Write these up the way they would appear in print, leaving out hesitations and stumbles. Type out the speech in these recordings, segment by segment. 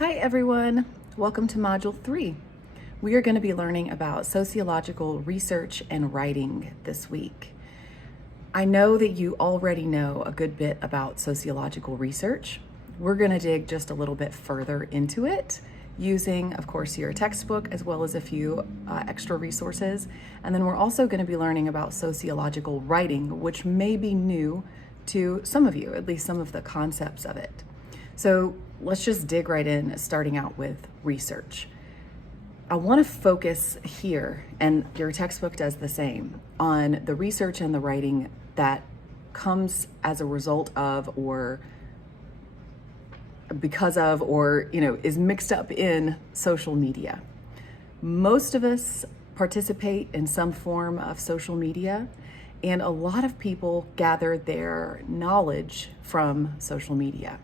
Hi everyone, welcome to Module 3. We are going to be learning about sociological research and writing this week. I know that you already know a good bit about sociological research. We're going to dig just a little bit further into it using, of course, your textbook as well as a few extra resources. And then we're also going to be learning about sociological writing, which may be new to some of you, at least some of the concepts of it. So let's just dig right in, starting out with research. I want to focus here, and your textbook does the same, on the research and the writing that comes as a result of or because of or is mixed up in social media. Most of us participate in some form of social media, and a lot of people gather their knowledge from social media.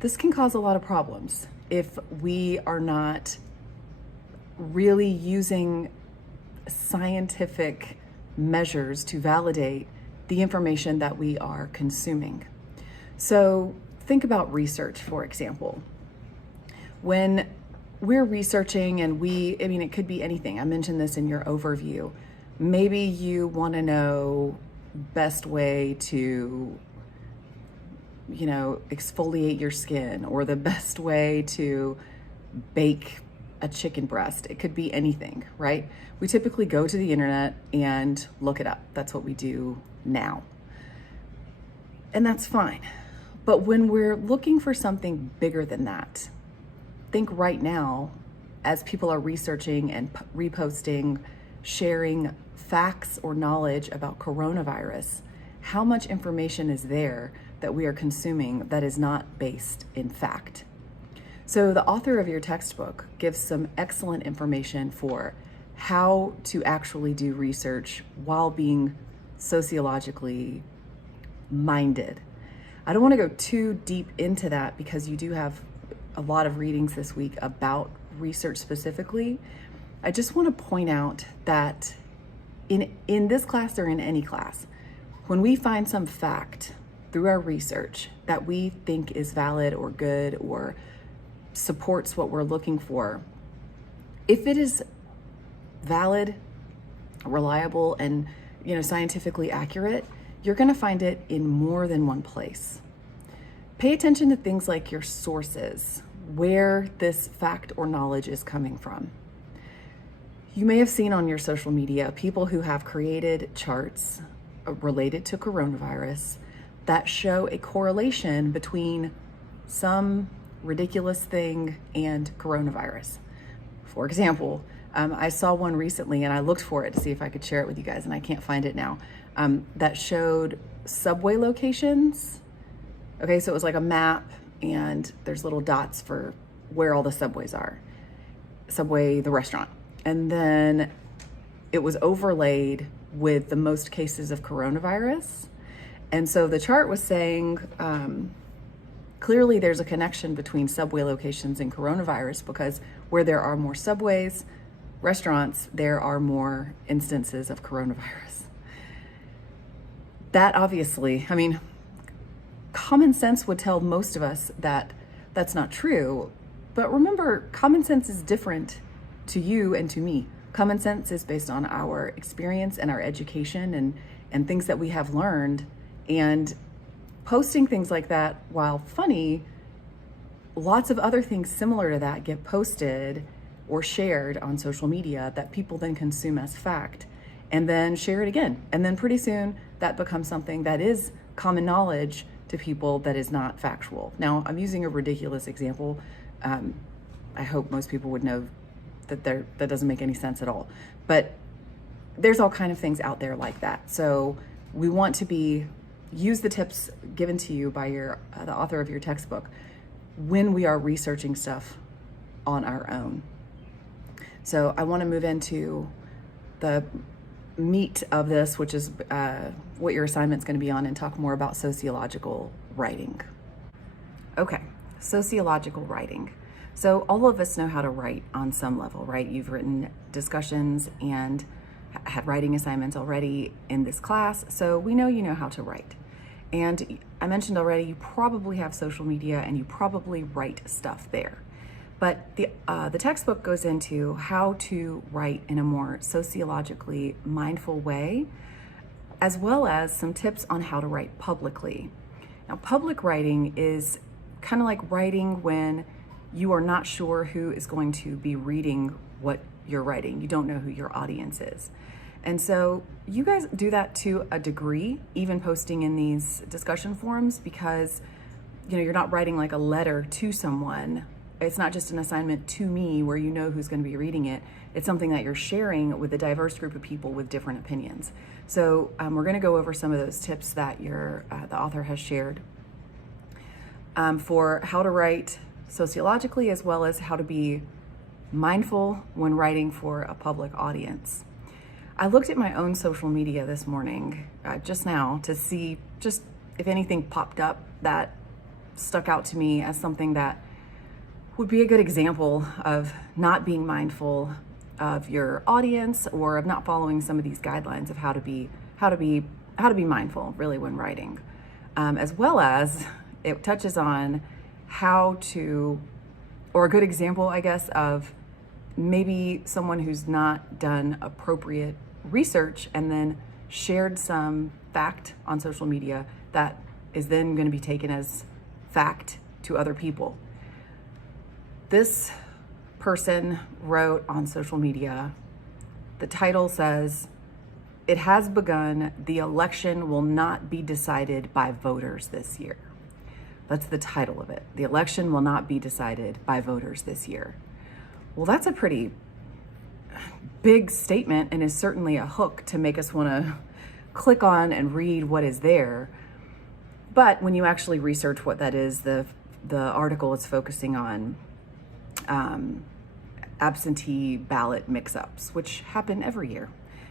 This can cause a lot of problems if we are not really using scientific measures to validate the information that we are consuming. So think about research, for example. When we're researching and it could be anything. I mentioned this in your overview. Maybe you want to know best way to exfoliate your skin, or the best way to bake a chicken breast. It could be anything, right? We typically go to the internet and look it up. That's what we do now. And that's fine. But when we're looking for something bigger than that, think right now, as people are researching and reposting, sharing facts or knowledge about coronavirus, how much information is there that we are consuming that is not based in fact? So the author of your textbook gives some excellent information for how to actually do research while being sociologically minded. I don't want to go too deep into that because you do have a lot of readings this week about research specifically. I just want to point out that in this class or in any class, when we find some fact through our research that we think is valid or good or supports what we're looking for, if it is valid, reliable, and scientifically accurate, you're going to find it in more than one place. Pay attention to things like your sources, where this fact or knowledge is coming from. You may have seen on your social media people who have created charts related to coronavirus that show a correlation between some ridiculous thing and coronavirus. For example, I saw one recently and I looked for it to see if I could share it with you guys, and I can't find it now, that showed subway locations. Okay, so it was like a map and there's little dots for where all the subways are. Subway, the restaurant. And then it was overlaid with the most cases of coronavirus. And so the chart was saying, clearly there's a connection between subway locations and coronavirus, because where there are more subways, restaurants, there are more instances of coronavirus. That obviously, common sense would tell most of us that that's not true. But remember, common sense is different to you and to me. Common sense is based on our experience and our education and things that we have learned. And posting things like that, while funny, lots of other things similar to that get posted or shared on social media that people then consume as fact and then share it again. And then pretty soon that becomes something that is common knowledge to people that is not factual. Now, I'm using a ridiculous example. I hope most people would know that that doesn't make any sense at all. But there's all kind of things out there like that. So we want to use the tips given to you by the author of your textbook when we are researching stuff on our own. So I want to move into the meat of this, which is what your assignment's going to be on, and talk more about sociological writing. Okay, sociological writing. So all of us know how to write on some level, right? You've written discussions and had writing assignments already in this class, so we know you know how to write. And I mentioned already, you probably have social media and you probably write stuff there. But the textbook goes into how to write in a more sociologically mindful way, as well as some tips on how to write publicly. Now, public writing is kind of like writing when you are not sure who is going to be reading what you're writing. You don't know who your audience is. And so you guys do that to a degree, even posting in these discussion forums, because you're not writing like a letter to someone. It's not just an assignment to me where you know who's going to be reading it. It's something that you're sharing with a diverse group of people with different opinions. So we're going to go over some of those tips that the author has shared for how to write sociologically, as well as how to be mindful when writing for a public audience. I looked at my own social media this morning, just now, to see just if anything popped up that stuck out to me as something that would be a good example of not being mindful of your audience, or of not following some of these guidelines of how to be mindful really when writing, as well as it touches on how to, or a good example, I guess, of maybe someone who's not done appropriate research and then shared some fact on social media that is then going to be taken as fact to other people. This person wrote on social media, the title says, "It has begun. The election will not be decided by voters this year." That's the title of it. The election will not be decided by voters this year. Well, that's a pretty big statement, and is certainly a hook to make us want to click on and read what is there. But when you actually research what that is, the article is focusing on absentee ballot mix-ups, which happen every year.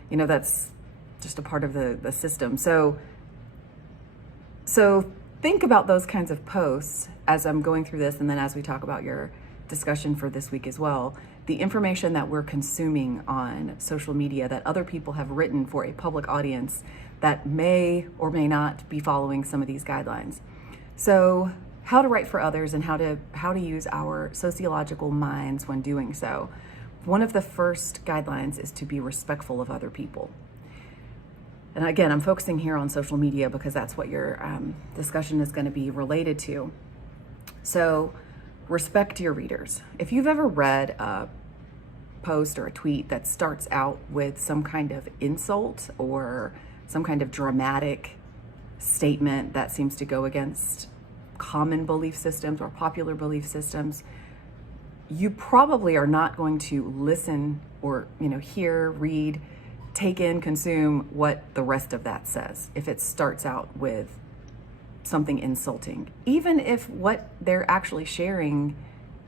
That's just a part of the system. So think about those kinds of posts as I'm going through this, and then as we talk about your discussion for this week as well. The information that we're consuming on social media that other people have written for a public audience that may or may not be following some of these guidelines. So how to write for others, and how to use our sociological minds when doing so. One of the first guidelines is to be respectful of other people. And again, I'm focusing here on social media because that's what your discussion is going to be related to. So respect your readers. If you've ever read a post or a tweet that starts out with some kind of insult or some kind of dramatic statement that seems to go against common belief systems or popular belief systems, you probably are not going to listen or hear, read, take in, consume what the rest of that says if it starts out with something insulting, even if what they're actually sharing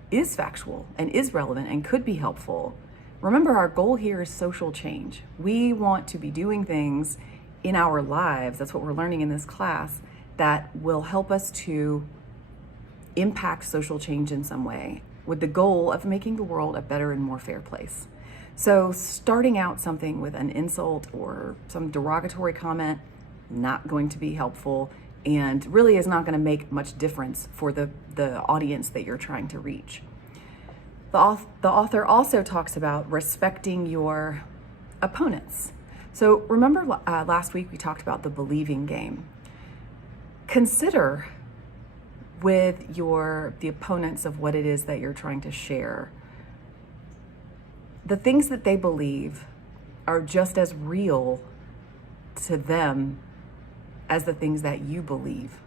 is factual and is relevant and could be helpful. Remember, our goal here is social change. We want to be doing things in our lives, that's what we're learning in this class, that will help us to impact social change in some way, with the goal of making the world a better and more fair place. So starting out something with an insult or some derogatory comment, not going to be helpful, and really is not going to make much difference for the audience that you're trying to reach. The author also talks about respecting your opponents. So remember last week we talked about the believing game. Consider with the opponents of what it is that you're trying to share. The things that they believe are just as real to them as the things that you believe,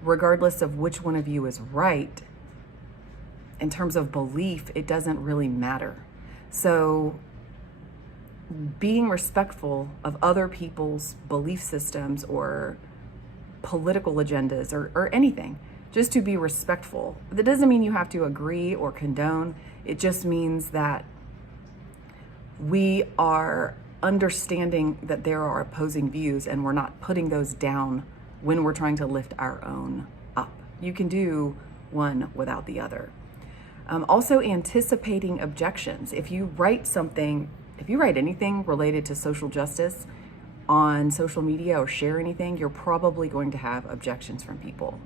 regardless of which one of you is right. In terms of belief, it doesn't really matter. So being respectful of other people's belief systems or political agendas or anything, just to be respectful. That doesn't mean you have to agree or condone. It just means that we are understanding that there are opposing views, and we're not putting those down when we're trying to lift our own up. You can do one without the other. Also anticipating objections. If you write anything related to social justice on social media or share anything, you're probably going to have objections from people.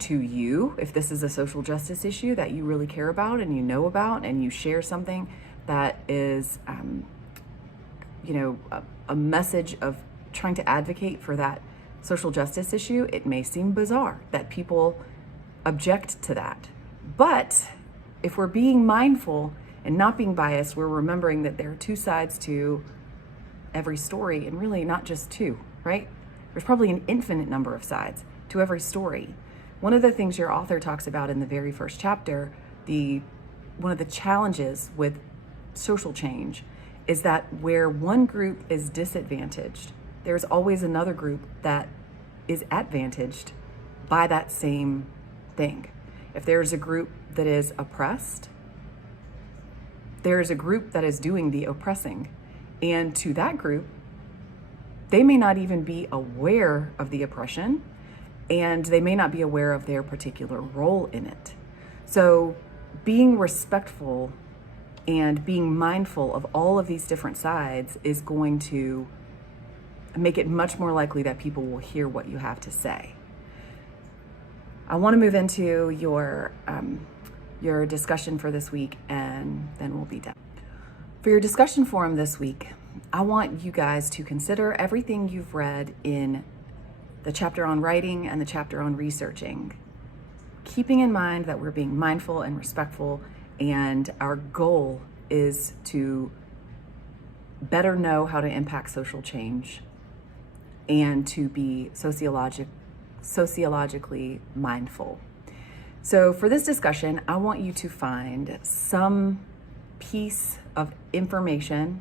to you, if this is a social justice issue that you really care about and you know about, and you share something that is, a message of trying to advocate for that social justice issue, it may seem bizarre that people object to that. But if we're being mindful and not being biased, we're remembering that there are two sides to every story, and really not just two, right? There's probably an infinite number of sides to every story. One of the things your author talks about in the very first chapter, one of the challenges with social change is that where one group is disadvantaged, there's always another group that is advantaged by that same thing. If there's a group that is oppressed, there's a group that is doing the oppressing. And to that group, they may not even be aware of the oppression, and they may not be aware of their particular role in it. So being respectful and being mindful of all of these different sides is going to make it much more likely that people will hear what you have to say. I want to move into your discussion for this week, and then we'll be done. For your discussion forum this week, I want you guys to consider everything you've read in the chapter on writing and the chapter on researching, keeping in mind that we're being mindful and respectful, and our goal is to better know how to impact social change and to be sociologically mindful. So for this discussion, I want you to find some piece of information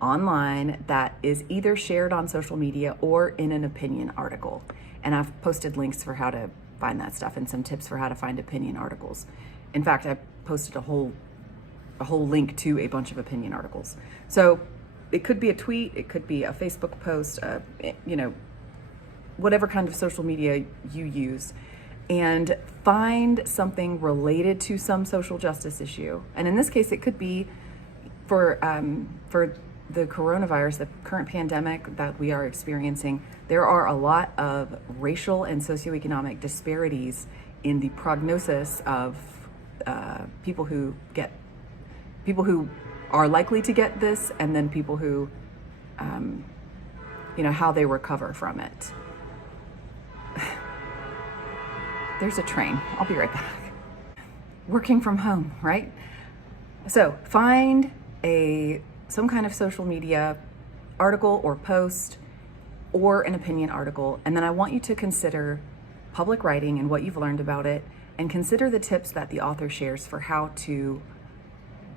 online that is either shared on social media or in an opinion article. And I've posted links for how to find that stuff and some tips for how to find opinion articles. In fact, I posted a whole link to a bunch of opinion articles. So it could be a tweet, it could be a Facebook post, whatever kind of social media you use, and find something related to some social justice issue. And in this case, it could be for the coronavirus, the current pandemic that we are experiencing. There are a lot of racial and socioeconomic disparities in the prognosis of people who are likely to get this, and then people who, how they recover from it. There's a train. I'll be right back. Working from home, right? So find some kind of social media article or post or an opinion article, and then I want you to consider public writing and what you've learned about it, and consider the tips that the author shares for how to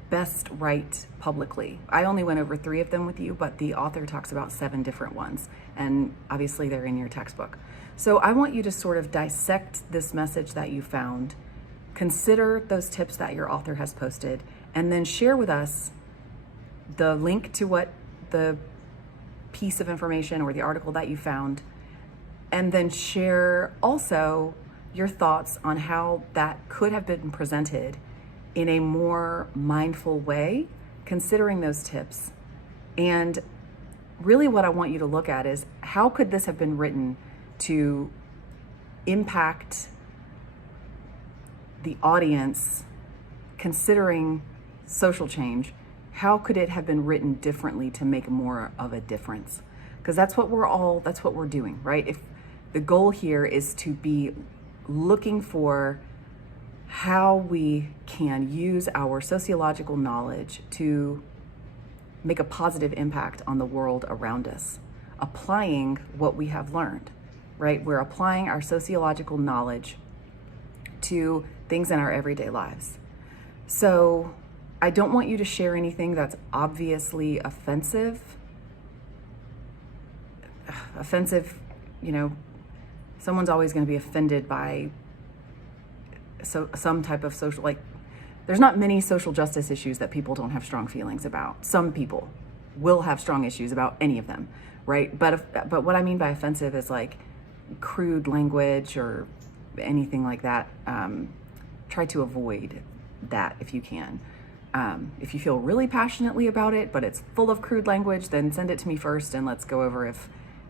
best write publicly. I only went over 3 of them with you, but the author talks about 7 different ones, and obviously they're in your textbook. So I want you to sort of dissect this message that you found, consider those tips that your author has posted, and then share with us the link to what the piece of information or the article that you found, and then share also your thoughts on how that could have been presented in a more mindful way, considering those tips. And really what I want you to look at is, how could this have been written to impact the audience considering social change? How could it have been written differently to make more of a difference? Because that's what we're doing, right? If the goal here is to be looking for how we can use our sociological knowledge to make a positive impact on the world around us, applying what we have learned, right? We're applying our sociological knowledge to things in our everyday lives. So I don't want you to share anything that's obviously offensive. Someone's always going to be offended by some type of social, there's not many social justice issues that people don't have strong feelings about. Some people will have strong issues about any of them, right? But what I mean by offensive is like crude language or anything like that. Try to avoid that if you can. If you feel really passionately about it, but it's full of crude language, then send it to me first, and let's go over if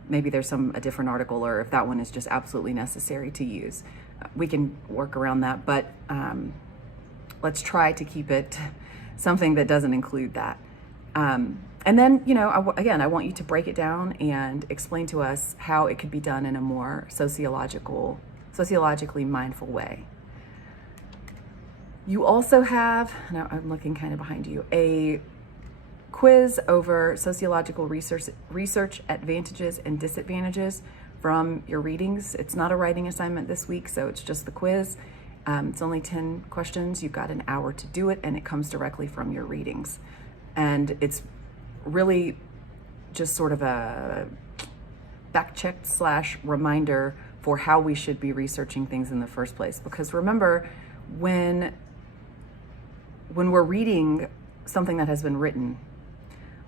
maybe there's a different article, or if that one is just absolutely necessary to use. We can work around that, but let's try to keep it something that doesn't include that. And then, I want you to break it down and explain to us how it could be done in a more sociologically mindful way. You also have, now I'm looking kind of behind you, a quiz over sociological research advantages and disadvantages from your readings. It's not a writing assignment this week, so it's just the quiz. It's only 10 questions. You've got an hour to do it, and it comes directly from your readings. And it's really just sort of a fact check / reminder for how we should be researching things in the first place. Because remember, when we're reading something that has been written,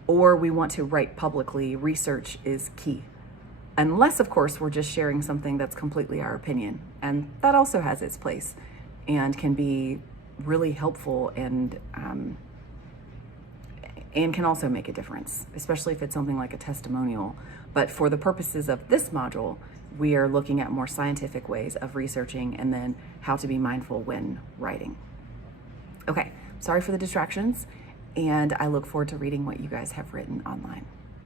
or we want to write publicly, research is key. Unless, of course, we're just sharing something that's completely our opinion. And that also has its place and can be really helpful and can also make a difference, especially if it's something like a testimonial. But for the purposes of this module, we are looking at more scientific ways of researching and then how to be mindful when writing. Okay, sorry for the distractions, and I look forward to reading what you guys have written online.